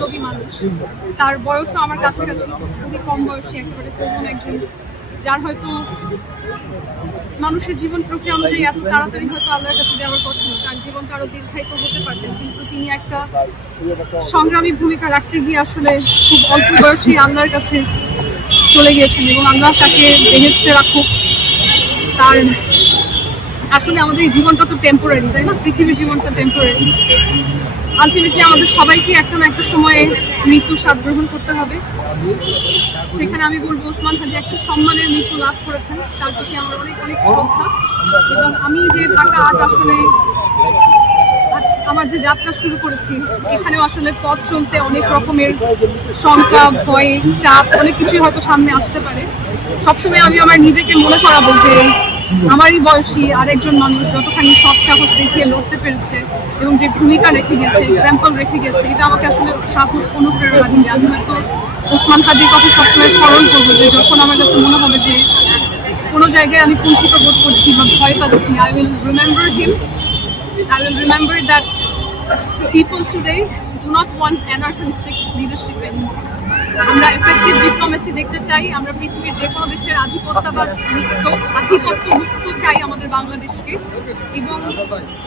বিপ্লবী মানুষ। তার বয়সও আমার কাছাকাছি, খুবই কম বয়সী একেবারে তরুণ একজন, যার হয়তো মানুষের জীবন প্রক্রিয়া অনুযায়ী এত তাড়াতাড়ি হয়তো আল্লাহর কাছে যাওয়ার কথা তার জীবনটা আরও দীর্ঘায়িত হতে পারতেন কিন্তু তিনি একটা সংগ্রামী ভূমিকা রাখতে গিয়ে আসলে খুব অল্প বয়সী আল্লাহর কাছে চলে গিয়েছেন এবং আল্লাহ তাকে বেহেস্তে রাখুক। তার আসলে আমাদের এই জীবনটা তো টেম্পোরারি তাই না? পৃথিবীর জীবনটা টেম্পোরারি আলটিমেটলি আমাদের সবাইকে একটা না একটা সময়ে মৃত্যুর স্বাদ গ্রহণ করতে হবে। সেখানে আমি বলব ওসমান হাদি একটা সম্মানের মৃত্যু লাভ করেছেন। তার প্রতি আমার অনেক অনেক শ্রদ্ধা। এবং আমি যে ঢাকা আসলে আজ আমার যে যাত্রা শুরু করেছি, এখানেও আসলে পথ চলতে অনেক রকমের শঙ্কা, ভয়, চাপ, অনেক কিছুই হয়তো সামনে আসতে পারে। সবসময় আমি আমার নিজেকে মনে করাবো যে আমারই বয়সী আরেকজন মানুষ যতখানি সৎ সাহস দেখিয়ে লড়তে পেরেছে এবং যে ভূমিকা রেখে গেছে এক্সাম্পল রেখে গেছে, এটা আমাকে আসলে সাহস, অনুপ্রেরণা দিবে। আমি হয়তো ওসমান হাদির কথা সবসময় স্মরণ করব যে যখন আমার কাছে মনে হবে যে কোনো জায়গায় আমি কুণ্ঠিত বোধ করছি বা ভয় পাচ্ছি I will remember him I will remember that people today do not want anarchistic leadership anymore. আমরা এফেক্টিভ ডিপ্লোমেসি দেখতে চাই, আমরা পৃথিবীর যে কোনো দেশের আধিপত্যবাদ মুক্ত, আধিপত্য মুক্ত চাই আমাদের বাংলাদেশকে এবং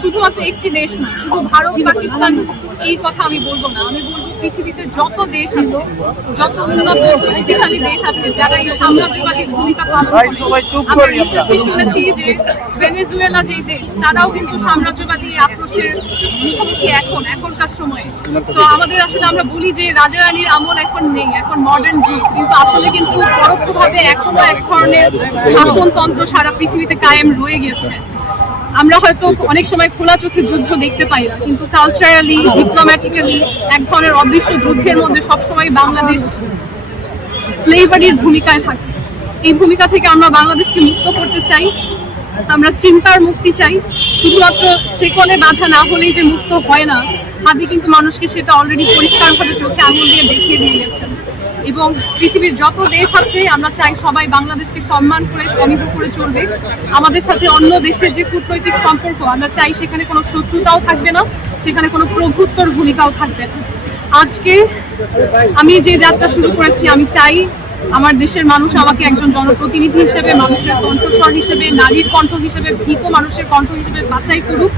শুধুমাত্র একটি দেশ না, শুধু ভারত, পাকিস্তান, এই কথা আমি বলব না আমি বলব পৃথিবীতে যত দেশ আছে যত উন্নত শক্তিশালী দেশ আছে যারা এই সাম্রাজ্যবাদী ভূমিকা পালন করে আমরা শুনেছি যে ভেনেজুয়েলা যেই দেশ তারাও কিন্তু সাম্রাজ্যবাদী আক্রোশের মুখোমুখি এখন এখনকার সময়ে। তো আমাদের আসলে আমরা বলি যে রাজা রানীর আমল এখন নেই এখন মডার্ন যুগ। কিন্তু আসলে কিন্তু পরোক্ষভাবে এখনও এক ধরনের শাসনতন্ত্র সারা পৃথিবীতে কায়েম রয়ে গেছে আমরা হয়তো অনেক সময় খোলা চোখে যুদ্ধ দেখতে পাই না, কিন্তু কালচারালি ডিপ্লোম্যাটিক্যালি এক ধরনের অদৃশ্য যুদ্ধের মধ্যে সবসময় বাংলাদেশ স্লেভারির ভূমিকায় থাকে। এই ভূমিকা থেকে আমরা বাংলাদেশকে মুক্ত করতে চাই, আমরা চিন্তার মুক্তি চাই। শুধুমাত্র সেকলে বাধা না হলেই যে মুক্ত হয় না, হাদি কিন্তু মানুষকে সেটা অলরেডি পরিষ্কারভাবে চোখে আঙুল দিয়ে দেখিয়ে দিয়ে গেছেন। এবং পৃথিবীর যত দেশ আছে, আমরা চাই সবাই বাংলাদেশকে সম্মান করে সমীহ করে চলবে। আমাদের সাথে অন্য দেশের যে কূটনৈতিক সম্পর্ক, আমরা চাই সেখানে কোনো শত্রুতাও থাকবে না, সেখানে কোনো প্রভুত্বর ভূমিকাও থাকবে না। আজকে আমি যে যাত্রা শুরু করেছি, আমি চাই আমার দেশের মানুষ আমাকে একজন জনপ্রতিনিধি হিসেবে, মানুষের কণ্ঠস্বর হিসেবে, নারীর কণ্ঠ হিসেবে, ভীত মানুষের কণ্ঠ হিসেবে বাছাই করুক।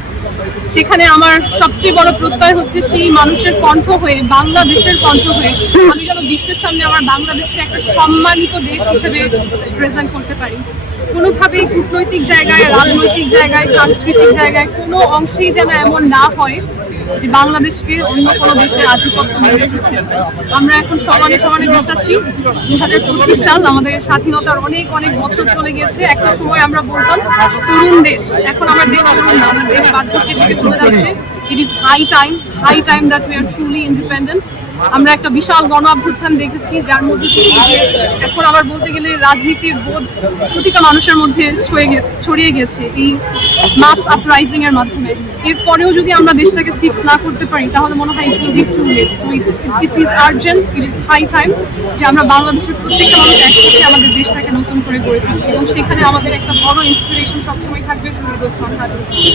সেখানে আমার সবচেয়ে বড় প্রত্যয় হচ্ছে সেই মানুষের কণ্ঠ হয়ে, বাংলাদেশের কণ্ঠ হয়ে, আমি যেন বিশ্বের সামনে আমার বাংলাদেশকে একটা সম্মানিত দেশ হিসেবে প্রেজেন্ট করতে পারি। কোনোভাবেই কূটনৈতিক জায়গায়, রাজনৈতিক জায়গায়, সাংস্কৃতিক জায়গায় কোনো অংশেই যেন এমন না হয় যে বাংলাদেশকে অন্য কোনো দেশে আধিপত্য নিয়ে আমরা এখন সমানে সমানে বিশ্বাসী। দু হাজার পঁচিশ সাল আমাদের স্বাধীনতার অনেক অনেক বছর চলে গিয়েছে। একটা সময় আমরা বলতাম, তরুণ দেশ। এখন আমার দেশ তরুণ না আমার দেশ বার্ধক্যের দিকে চলে যাচ্ছে। It is high time high time that we are truly independent আমরা একটা বিশাল গণ অভ্যুত্থান দেখেছি, যার মধ্যে থেকে এখন আবার বলতে গেলে রাজনীতির বোধ প্রতিটা মানুষের মধ্যে ছড়িয়ে গেছে এই মাস আপরাইজিং এর মাধ্যমে। এরপরেও যদি আমরা দেশটাকে ফিক্স না করতে পারি, তাহলে মনে হয় it will too late it is urgent it is high time যে আমরা বাংলাদেশের প্রত্যেকটা মানুষ একসাথে আমাদের দেশটাকে নতুন করে গড়ে তুলি এবং সেখানে আমাদের একটা বড় ইন্সপিরেশন সবসময় থাকবে শহীদ ওসমান